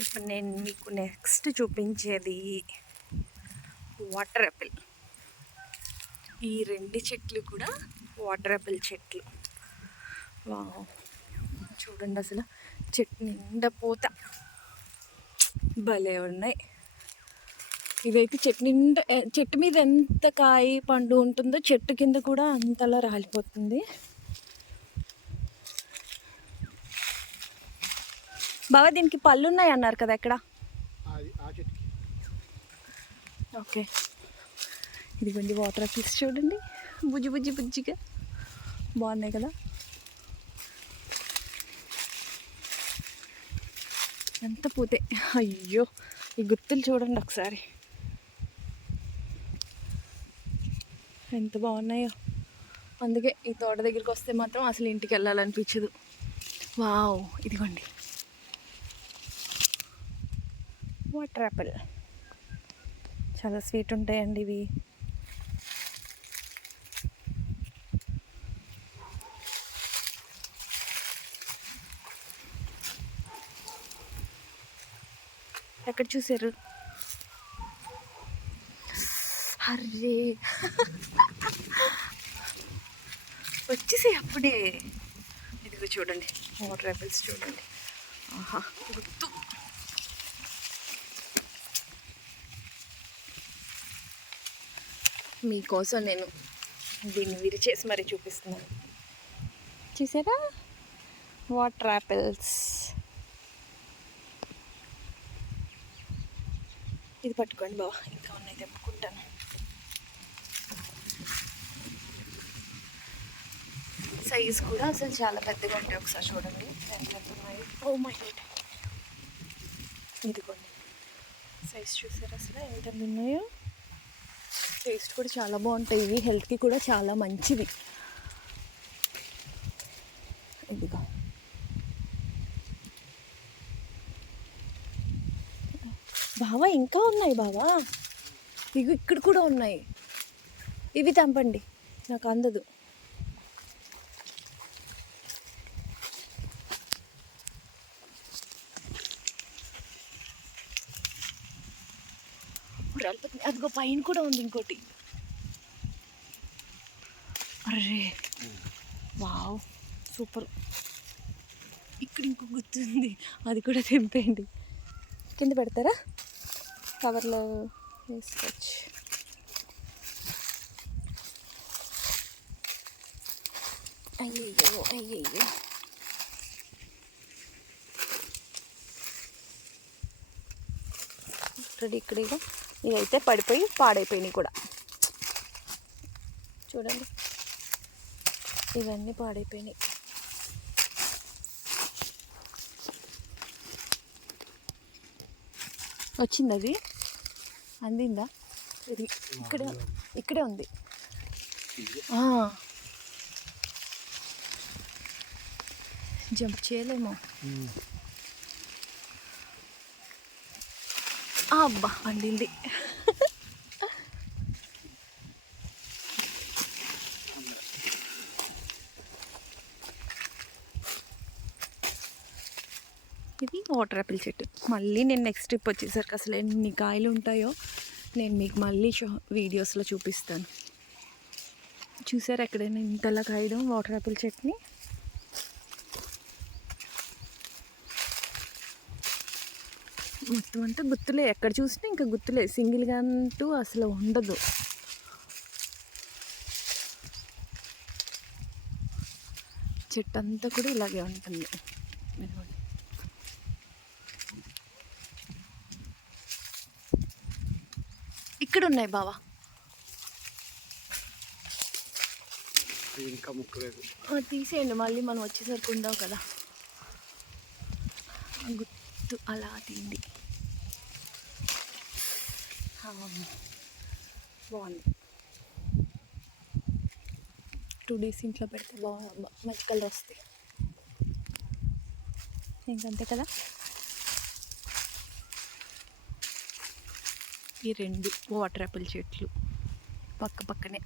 ఇప్పుడు నేను మీకు నెక్స్ట్ చూపించేది వాటర్ యాపిల్. ఈ రెండు చెట్లు కూడా వాటర్ యాపిల్ చెట్లు. వావ్, చూడండి అసలు చెట్టు నిండా పూత భలే ఉన్నాయి. ఇవైతే చెట్టు మీద ఎంత కాయ పండు ఉంటుందో చెట్టు కింద కూడా అంతలా రాలిపోతుంది. బాబా దీనికి పళ్ళు ఉన్నాయి అన్నారు కదా ఎక్కడ? ఓకే, ఇదిగోండి వాటర్ యాపిల్స్ చూడండి, బుజ్జిగా బాగున్నాయి కదా. ఎంత పూతే, అయ్యో ఈ గుత్తులు చూడండి ఒకసారి ఎంత బాగున్నాయో. అందుకే ఈ తోట దగ్గరికి వస్తే మాత్రం అసలు ఇంటికి వెళ్ళాలనిపించదు. వావ్, ఇదిగోండి వాటర్ యాపిల్, చాలా స్వీట్ ఉంటాయండి ఇవి. ఎక్కడ చూసారు? అర్రే వచ్చేసి అప్పుడే. ఇదిగో చూడండి వాటర్ యాపిల్స్ చూడండి. ఆహా, గుర్తు. మీకోసం నేను దీన్ని విరిచేసి మరీ చూపిస్తున్నాను. చూసారా వాటర్ యాపిల్స్. ఇది పట్టుకోండి బావా, ఇంకా ఉన్నాయి తెప్పుకుంటాను. సైజ్ కూడా అసలు చాలా పెద్దగా ఉంటాయి. ఒకసారి చూడండి ఎంత ఉన్నాయి. ఓ మై గాడ్, ఇదిగోండి సైజ్ చూసారు అసలు ఎంత ఉన్నాయో. టేస్ట్ కూడా చాలా బాగుంటాయి. ఇవి హెల్త్కి కూడా చాలా మంచివి. ఇదిగో బావా, ఇంకా ఉన్నాయి బావా, ఇవి ఇక్కడ కూడా ఉన్నాయి. ఇవి తెంపండి, నాకు అందదు. అదిగో పైన కూడా ఉంది ఇంకోటి. అరే వావ్, సూపర్. ఇక్కడ ఇంకో గుర్తుంది, అది కూడా తెంపేయండి. కింద పెడతారా? కవర్లో వేసుకోవచ్చు. అయ్యయ్యో ఇక్కడ ఇదైతే పడిపోయి పాడైపోయినాయి కూడా. చూడండి ఇవన్నీ పాడైపోయినాయి. వచ్చింది, అది అందిందా? ఇది ఇక్కడే ఉంది. జంప్ చేయలేమో. అబ్బా, అందింది. ఇది వాటర్ యాపిల్ చెట్టు. మళ్ళీ నేను నెక్స్ట్ ట్రిప్ వచ్చేసరికి అసలు ఎన్ని కాయలు ఉంటాయో నేను మీకు మళ్ళీ వీడియోస్లో చూపిస్తాను. చూసారు ఎక్కడైనా ఇంతలా కాయడం వాటర్ యాపిల్ చెట్టుని? మొత్తం అంతా గుత్తులే, ఎక్కడ చూసినా ఇంకా గుత్తులే, సింగిల్గా అంటూ అసలు ఉండదు. చెట్టు అంతా కూడా ఇలాగే ఉంటుంది. ఇక్కడ ఉన్నాయి బావా, ఇంకా ముక్కలేదు. తీసేయండి, మళ్ళీ మనం వచ్చేసరికి ఉండవు కదా. గుర్తు అలా తిండి బాగుంది. 2 days ఇంట్లో పెడితే మంచి కలర్ వస్తాయి. ఇంకంతే కదా. ఈ 2 వాటర్ యాపిల్ చెట్లు పక్కనే.